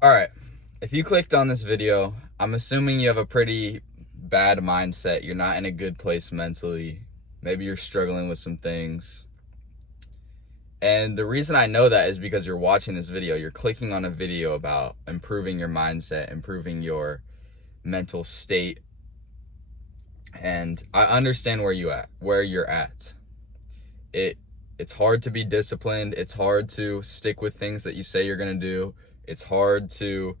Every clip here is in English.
All right, if you clicked on this video, I'm assuming you have a pretty bad mindset. You're not in a good place mentally. Maybe you're struggling with some things. And the reason I know that is because you're watching this video. You're clicking on a video about improving your mindset, improving your mental state. And I understand where you're at. It's hard to be disciplined. It's hard to stick with things that you say you're going to do. It's hard to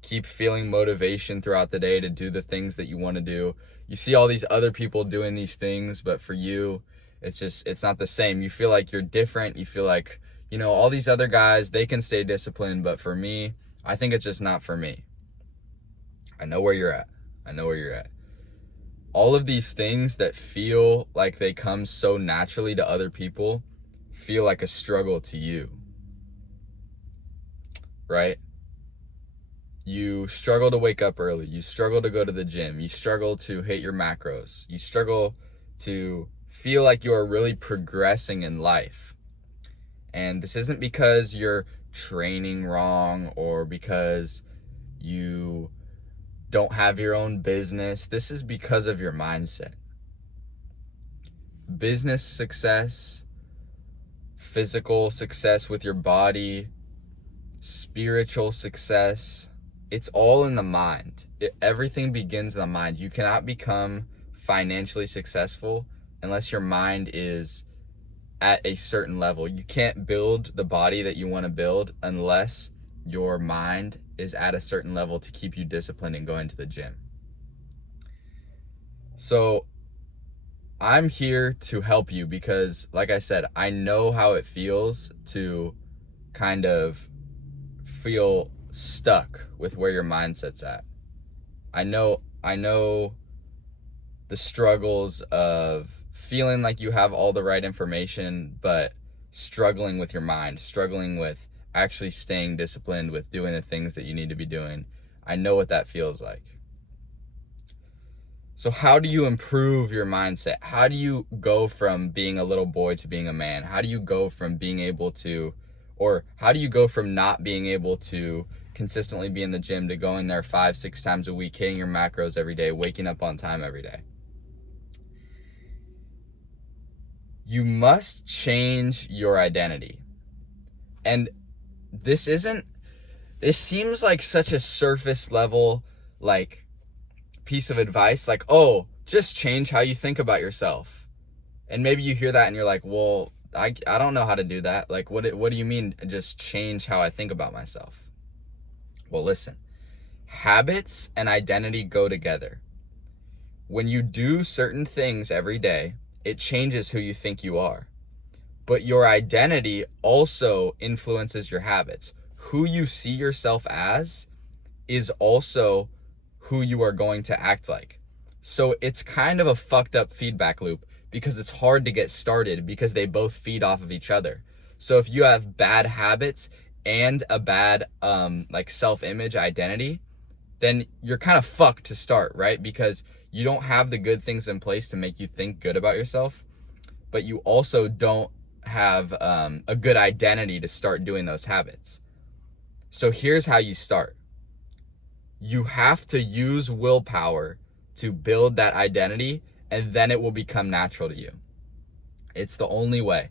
keep feeling motivation throughout the day to do the things that you want to do. You see all these other people doing these things, but for you, it's not the same. You feel like you're different. You feel like, all these other guys, they can stay disciplined, but for me, I think it's just not for me. I know where you're at. All of these things that feel like they come so naturally to other people feel like a struggle to you, right? You struggle to wake up early. You struggle to go to the gym. You struggle to hit your macros. You struggle to feel like you are really progressing in life. And this isn't because you're training wrong or because you don't have your own business. This is because of your mindset. Business success, physical success with your body, spiritual success, it's all in the mind. Everything begins in the mind. You cannot become financially successful unless your mind is at a certain level. You can't build the body that you want to build unless your mind is at a certain level to keep you disciplined and going to the gym. So I'm here to help you because, like I said, I know how it feels to kind of feel stuck with where your mindset's at. I know the struggles of feeling like you have all the right information, but struggling with your mind, struggling with actually staying disciplined with doing the things that you need to be doing. I know what that feels like. So how do you improve your mindset? How do you go from being a little boy to being a man? How do you go from being able to, or how do you go from not being able to consistently be in the gym to going there 5-6 times a week, hitting your macros every day, waking up on time every day? You must change your identity. And this seems like such a surface level, piece of advice, just change how you think about yourself. And maybe you hear that and you're like, well, I don't know how to do that. What do you mean just change how I think about myself? Well, listen, habits and identity go together. When you do certain things every day, it changes who you think you are. But your identity also influences your habits. Who you see yourself as is also who you are going to act like. So it's kind of a fucked up feedback loop because it's hard to get started because they both feed off of each other. So if you have bad habits and a bad self-image identity, then you're kind of fucked to start, right? Because you don't have the good things in place to make you think good about yourself, but you also don't have a good identity to start doing those habits. So here's how you start. You have to use willpower to build that identity, and then it will become natural to you. It's the only way.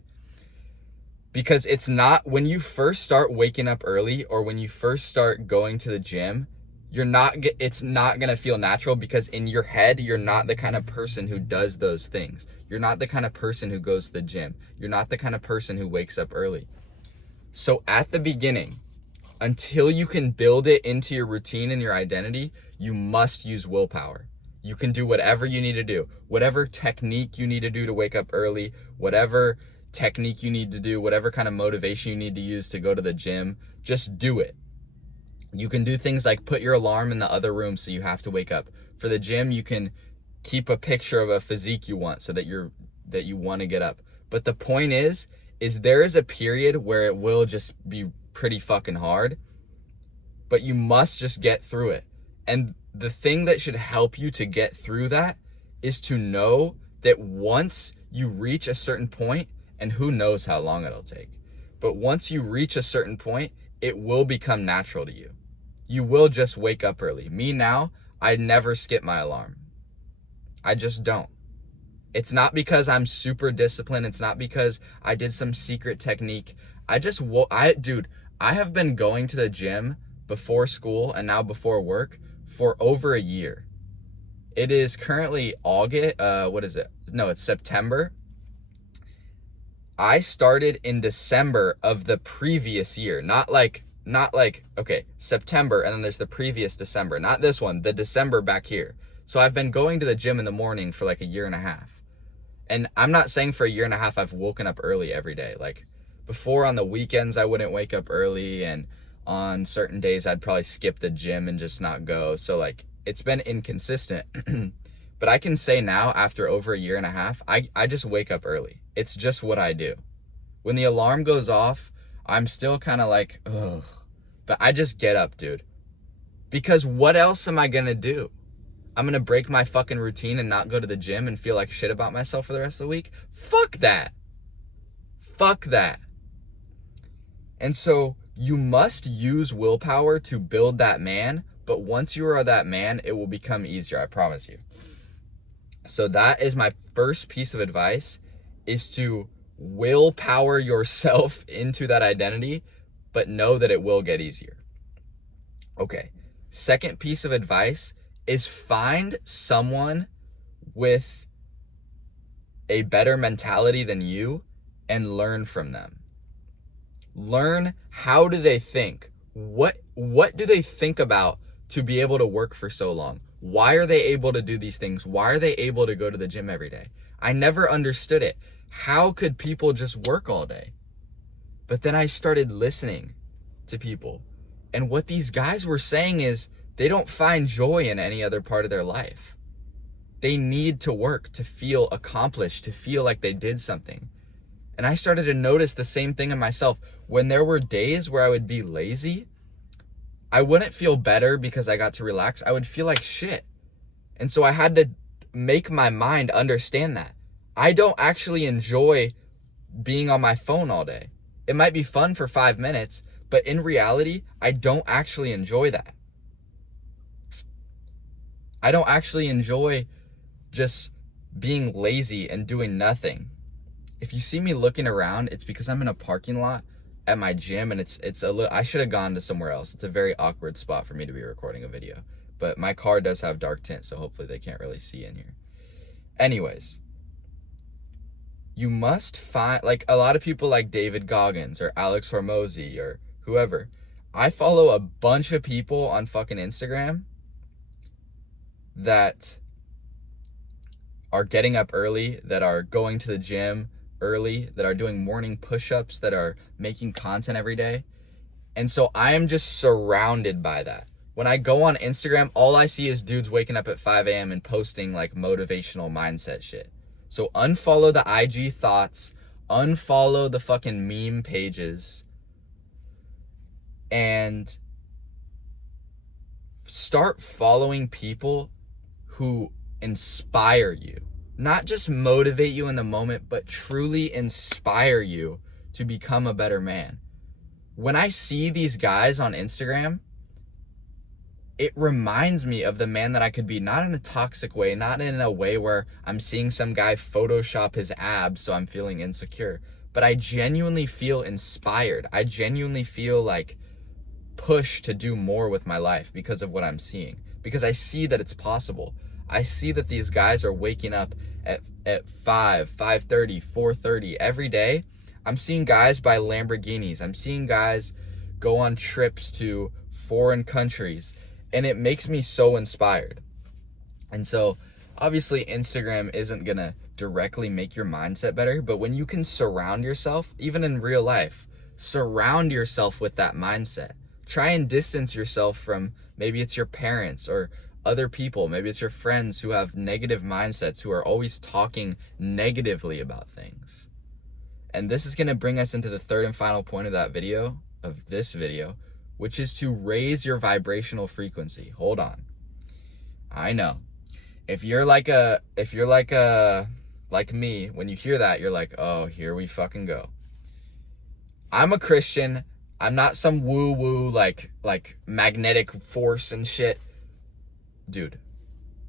Because it's not, when you first start waking up early or when you first start going to the gym, it's not going to feel natural because in your head, you're not the kind of person who does those things. You're not the kind of person who goes to the gym. You're not the kind of person who wakes up early. So at the beginning, until you can build it into your routine and your identity, you must use willpower. You can do whatever you need to do, whatever technique you need to do to wake up early, whatever technique you need to do, whatever kind of motivation you need to use to go to the gym, just do it. You can do things like put your alarm in the other room so you have to wake up. For the gym, you can keep a picture of a physique you want so that you want to get up. But the point is there is a period where it will just be pretty fucking hard, but you must just get through it. And the thing that should help you to get through that is to know that once you reach a certain point, and who knows how long it'll take, but once you reach a certain point, it will become natural to you. You will just wake up early. Me now, I never skip my alarm. I just don't. It's not because I'm super disciplined. It's not because I did some secret technique. Dude, I have been going to the gym before school and now before work for over a year. It is currently August, it's September. I started in December of the previous year, not like, okay, September, and then there's the previous December, not this one, the December back here. So I've been going to the gym in the morning for like a year and a half. And I'm not saying for a year and a half I've woken up early every day. Like before, on the weekends, I wouldn't wake up early, and on certain days I'd probably skip the gym and just not go. So like it's been inconsistent. But I can say now, after over a year and a half, I just wake up early. It's just what I do. When the alarm goes off, I'm still kind of like, ugh. But I just get up, dude. Because what else am I gonna do? I'm gonna break my fucking routine and not go to the gym and feel like shit about myself for the rest of the week? Fuck that. Fuck that. And so you must use willpower to build that man, but once you are that man, it will become easier, I promise you. So that is my first piece of advice, is to willpower yourself into that identity, but know that it will get easier. Okay, second piece of advice is find someone with a better mentality than you and learn from them. Learn, how do they think? What do they think about to be able to work for so long? Why are they able to do these things? Why are they able to go to the gym every day? I never understood it. How could people just work all day? But then I started listening to people. And what these guys were saying is they don't find joy in any other part of their life. They need to work to feel accomplished, to feel like they did something. And I started to notice the same thing in myself. When there were days where I would be lazy, I wouldn't feel better because I got to relax. I would feel like shit. And so I had to make my mind understand that. I don't actually enjoy being on my phone all day. It might be fun for 5 minutes, but in reality, I don't actually enjoy that. I don't actually enjoy just being lazy and doing nothing. If you see me looking around, it's because I'm in a parking lot at my gym, and it's a little, I should have gone to somewhere else. It's a very awkward spot for me to be recording a video, but my car does have dark tint, so hopefully they can't really see in here. Anyways, you must find, like, a lot of people like David Goggins or Alex Hormozy or whoever. I follow a bunch of people on fucking Instagram that are getting up early, that are going to the gym early, that are doing morning push-ups, that are making content every day. And so I am just surrounded by that. When I go on Instagram, all I see is dudes waking up at 5 a.m. and posting like motivational mindset shit. So unfollow the IG thoughts, unfollow the fucking meme pages, and start following people who inspire you. Not just motivate you in the moment, but truly inspire you to become a better man. When I see these guys on Instagram, it reminds me of the man that I could be, not in a toxic way, not in a way where I'm seeing some guy Photoshop his abs so I'm feeling insecure, but I genuinely feel inspired. I genuinely feel like pushed to do more with my life because of what I'm seeing, because I see that it's possible. I see that these guys are waking up at 5:30, 4:30 every day. I'm seeing guys buy Lamborghinis. I'm seeing guys go on trips to foreign countries, and it makes me so inspired. And so obviously Instagram isn't gonna directly make your mindset better, but when you can surround yourself, even in real life, surround yourself with that mindset. Try and distance yourself from, maybe it's your parents or other people, maybe it's your friends who have negative mindsets, who are always talking negatively about things. And this is going to bring us into the third and final point of this video, which is to raise your vibrational frequency. Hold on. I know. If you're like me, when you hear that, you're like, oh, here we fucking go. I'm a Christian. I'm not some woo-woo like magnetic force and shit. Dude,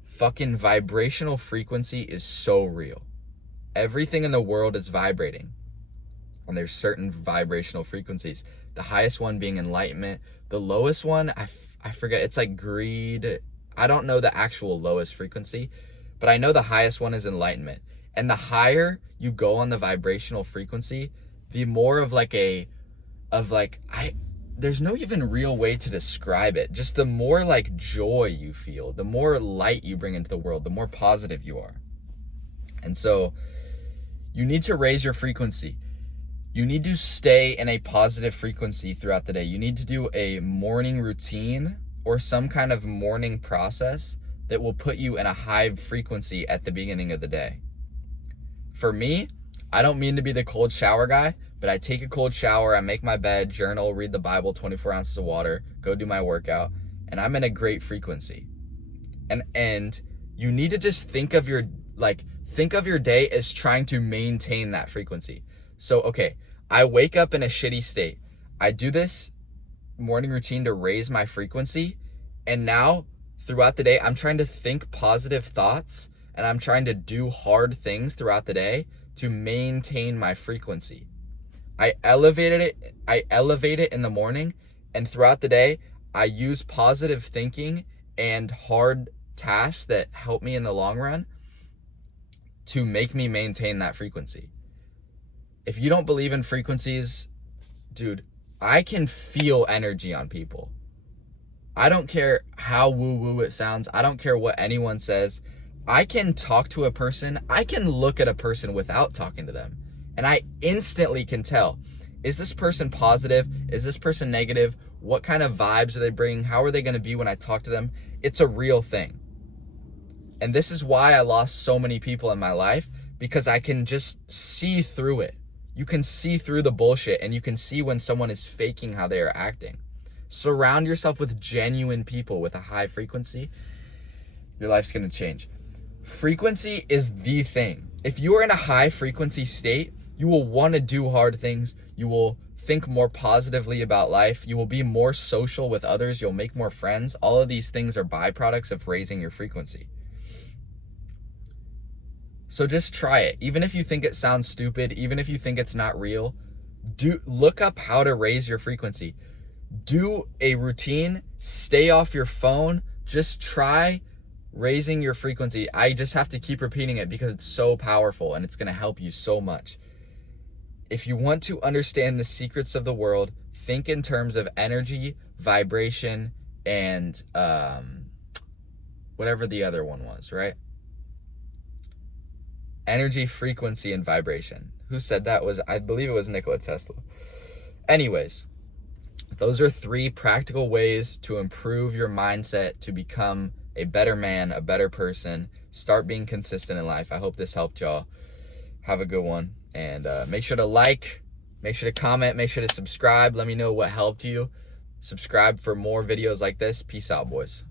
fucking vibrational frequency is so real. Everything in the world is vibrating. And there's certain vibrational frequencies. The highest one being enlightenment. The lowest one, I forget, it's like greed. I don't know the actual lowest frequency, but I know the highest one is enlightenment. And the higher you go on the vibrational frequency, the more of there's no even real way to describe it. Just the more like joy you feel, the more light you bring into the world, the more positive you are. And so you need to raise your frequency. You need to stay in a positive frequency throughout the day. You need to do a morning routine or some kind of morning process that will put you in a high frequency at the beginning of the day. For me, I don't mean to be the cold shower guy, but I take a cold shower, I make my bed, journal, read the Bible, 24 ounces of water, go do my workout, and I'm in a great frequency. And you need to just think of your day as trying to maintain that frequency. So, okay, I wake up in a shitty state. I do this morning routine to raise my frequency, and now throughout the day, I'm trying to think positive thoughts, and I'm trying to do hard things throughout the day to maintain my frequency. I elevate it in the morning, and throughout the day, I use positive thinking and hard tasks that help me in the long run to make me maintain that frequency. If you don't believe in frequencies, dude, I can feel energy on people. I don't care how woo-woo it sounds. I don't care what anyone says. I can talk to a person. I can look at a person without talking to them. And I instantly can tell, is this person positive? Is this person negative? What kind of vibes are they bringing? How are they going to be when I talk to them? It's a real thing. And this is why I lost so many people in my life, because I can just see through it. You can see through the bullshit, and you can see when someone is faking how they are acting. Surround yourself with genuine people with a high frequency. Your life's going to change. Frequency is the thing. If you are in a high frequency state, you will want to do hard things. You will think more positively about life. You will be more social with others. You'll make more friends. All of these things are byproducts of raising your frequency. So just try it. Even if you think it sounds stupid, even if you think it's not real, look up how to raise your frequency. Do a routine. Stay off your phone. Just try raising your frequency. I just have to keep repeating it because it's so powerful and it's going to help you so much. If you want to understand the secrets of the world, think in terms of energy, vibration, and whatever the other one was, right? Energy, frequency, and vibration. Who said that? I believe it was Nikola Tesla. Anyways, those are 3 practical ways to improve your mindset to become a better man, a better person. Start being consistent in life. I hope this helped y'all. Have a good one. And make sure to like, make sure to comment, make sure to subscribe. Let me know what helped you. Subscribe for more videos like this. Peace out, boys.